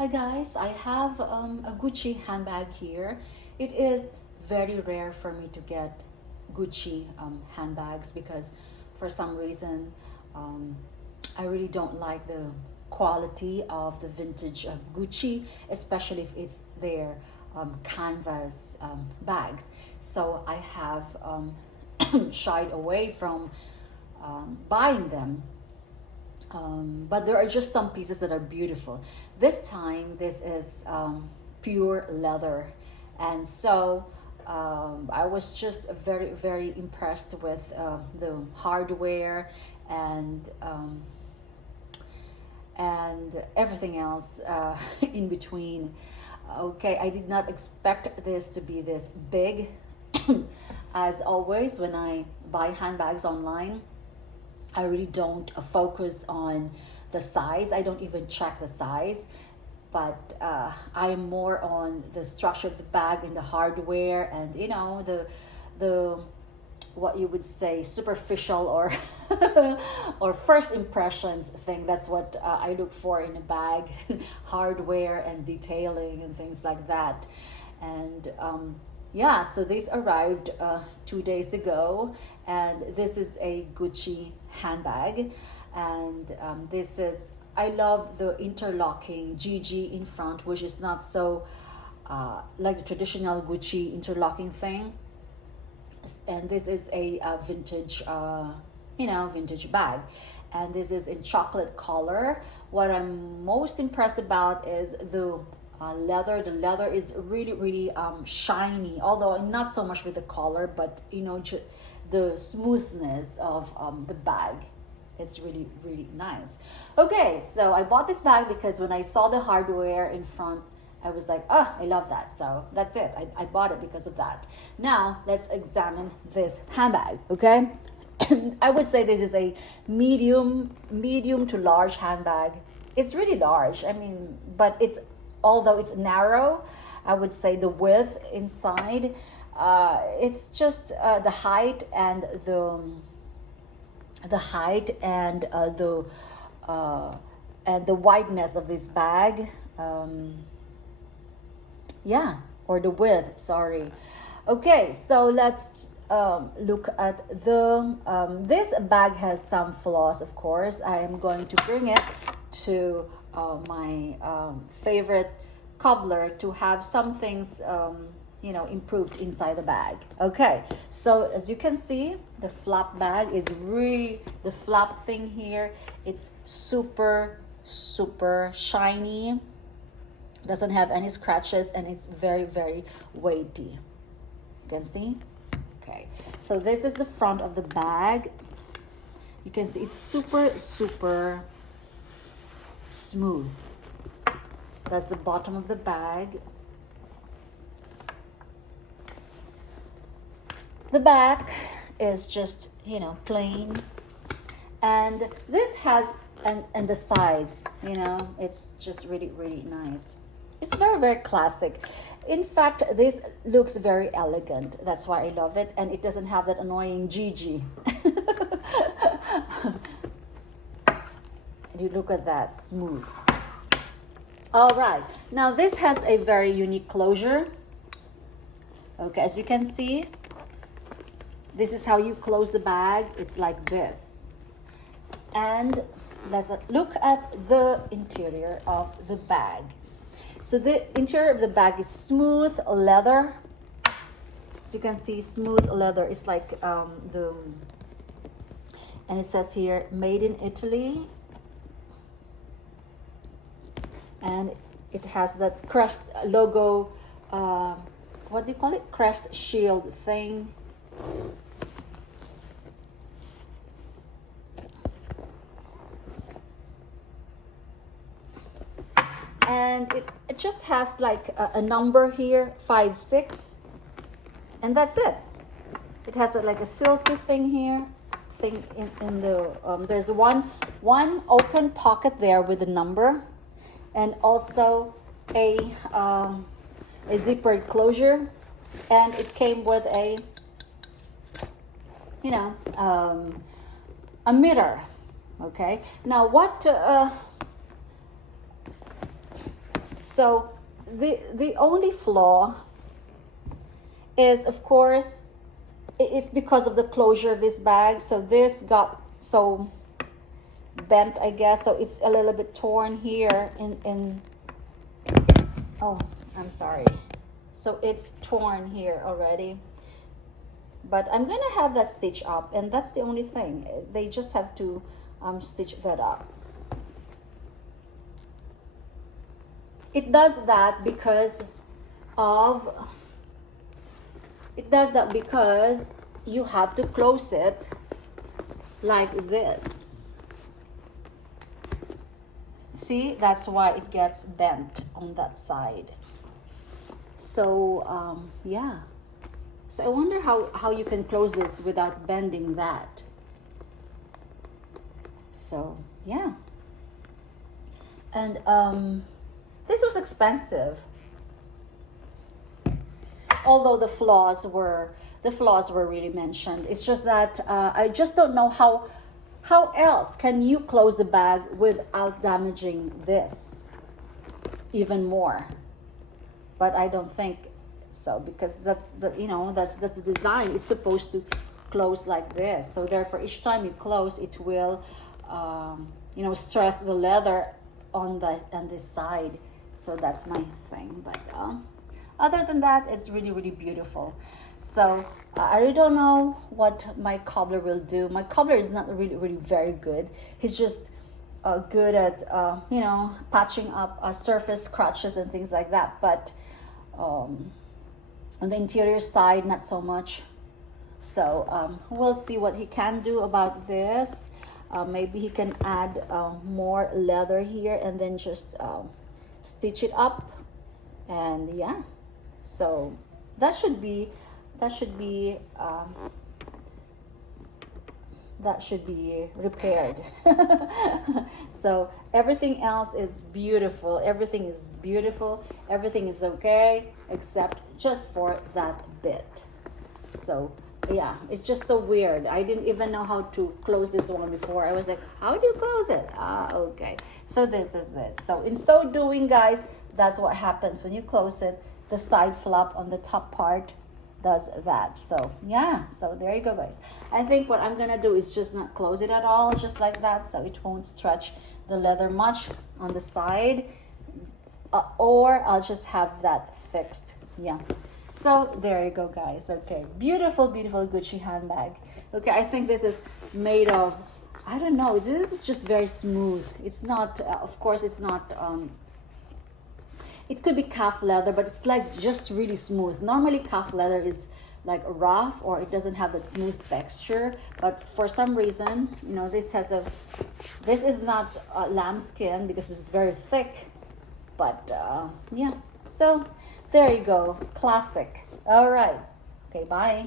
Hi guys, I have a Gucci handbag here. It is very rare for me to get Gucci handbags because for some reason um, I really don't like the quality of the vintage Gucci, especially if it's their canvas bags. So I have shied away from buying them, but there are just some pieces that are beautiful. This time, this is pure leather, and so I was just very, very impressed with the hardware and everything else in between. Okay, I did not expect this to be this big. As always, when I buy handbags online, I really don't focus on the size. I don't even check the size, but I am more on the structure of the bag and the hardware, and the what you would say superficial or or first impressions thing. That's what I look for in a bag: hardware and detailing and things like that. And yeah, so this arrived 2 days ago, and this is a Gucci handbag, and this is, I love the interlocking GG in front, which is not so like the traditional Gucci interlocking thing. And this is a vintage vintage bag, and this is in chocolate color. What I'm most impressed about is the leather. The leather is really, really shiny, although not so much with the color, but the smoothness of the bag. It's really, really nice. Okay, so I bought this bag because when I saw the hardware in front, I was like, oh, I love that. So that's it. I bought it because of that. Now let's examine this handbag, okay? I would say this is a medium to large handbag. It's really large. I mean, but although it's narrow, I would say the width inside, it's just the height and the wideness of this bag. Yeah, or the width, sorry. Okay, so let's look at this bag has some flaws, of course. I am going to bring it to my favorite cobbler to have some things improved inside the bag. Okay, so as you can see, the flap bag is the flap thing here, it's super shiny, doesn't have any scratches, and it's very, very weighty. You can see. Okay, so this is the front of the bag. You can see it's super smooth. That's the bottom of the bag. The back is just plain, and this has and the size, it's just really, really nice. It's very, very classic. In fact, this looks very elegant. That's why I love it. And it doesn't have that annoying GG. You look at that, smooth. All right. Now this has a very unique closure. Okay, as you can see, this is how you close the bag. It's like this. And let's look at the interior of the bag. So the interior of the bag is smooth leather. As you can see, smooth leather. It's like and it says here, made in Italy. And it has that crest logo, what do you call it? Crest shield thing. And it just has like a number here, 5-6, and that's it. It has like a silky thing here, in the there's one open pocket there with a number, and also a zippered closure, and it came with a a mirror. Okay, now what So the only flaw is, of course, it's because of the closure of this bag. So this got so bent, I guess, so it's a little bit torn here in oh, I'm sorry. So it's torn here already, but I'm gonna have that stitch up, and that's the only thing. They just have to stitch that up. It does that because you have to close it like this. See, that's why it gets bent on that side. So yeah, so I wonder how you can close this without bending that. So yeah, and this was expensive, although the flaws were really mentioned. It's just that I just don't know how else can you close the bag without damaging this even more. But I don't think so, because that's the design. It's supposed to close like this. So therefore, each time you close, it will stress the leather on this side. So that's my thing. But other than that, it's really, really beautiful. So I really don't know what my cobbler will do. My cobbler is not really, really very good. He's just good at patching up surface scratches and things like that. But on the interior side, not so much. So we'll see what he can do about this. Maybe he can add more leather here and then just stitch it up, and yeah, so that should be repaired. So everything else is beautiful. Everything is okay, except just for that bit. So yeah, it's just so weird. I didn't even know how to close this one before. I was like, how do you close it? Okay. So this is it. So in so doing, guys, that's what happens when you close it. The side flap on the top part does that. So yeah, so there you go, guys. I think what I'm gonna do is just not close it at all, just like that, so it won't stretch the leather much on the side, or I'll just have that fixed. Yeah. So there you go, guys. Okay, beautiful Gucci handbag. Okay, I think this is made of, I don't know, this is just very smooth. It's not of course it's not it could be calf leather, but it's like just really smooth. Normally calf leather is like rough, or it doesn't have that smooth texture, but for some reason, this is not lambskin, because this is very thick. But yeah, so there you go, classic. All right, okay, bye.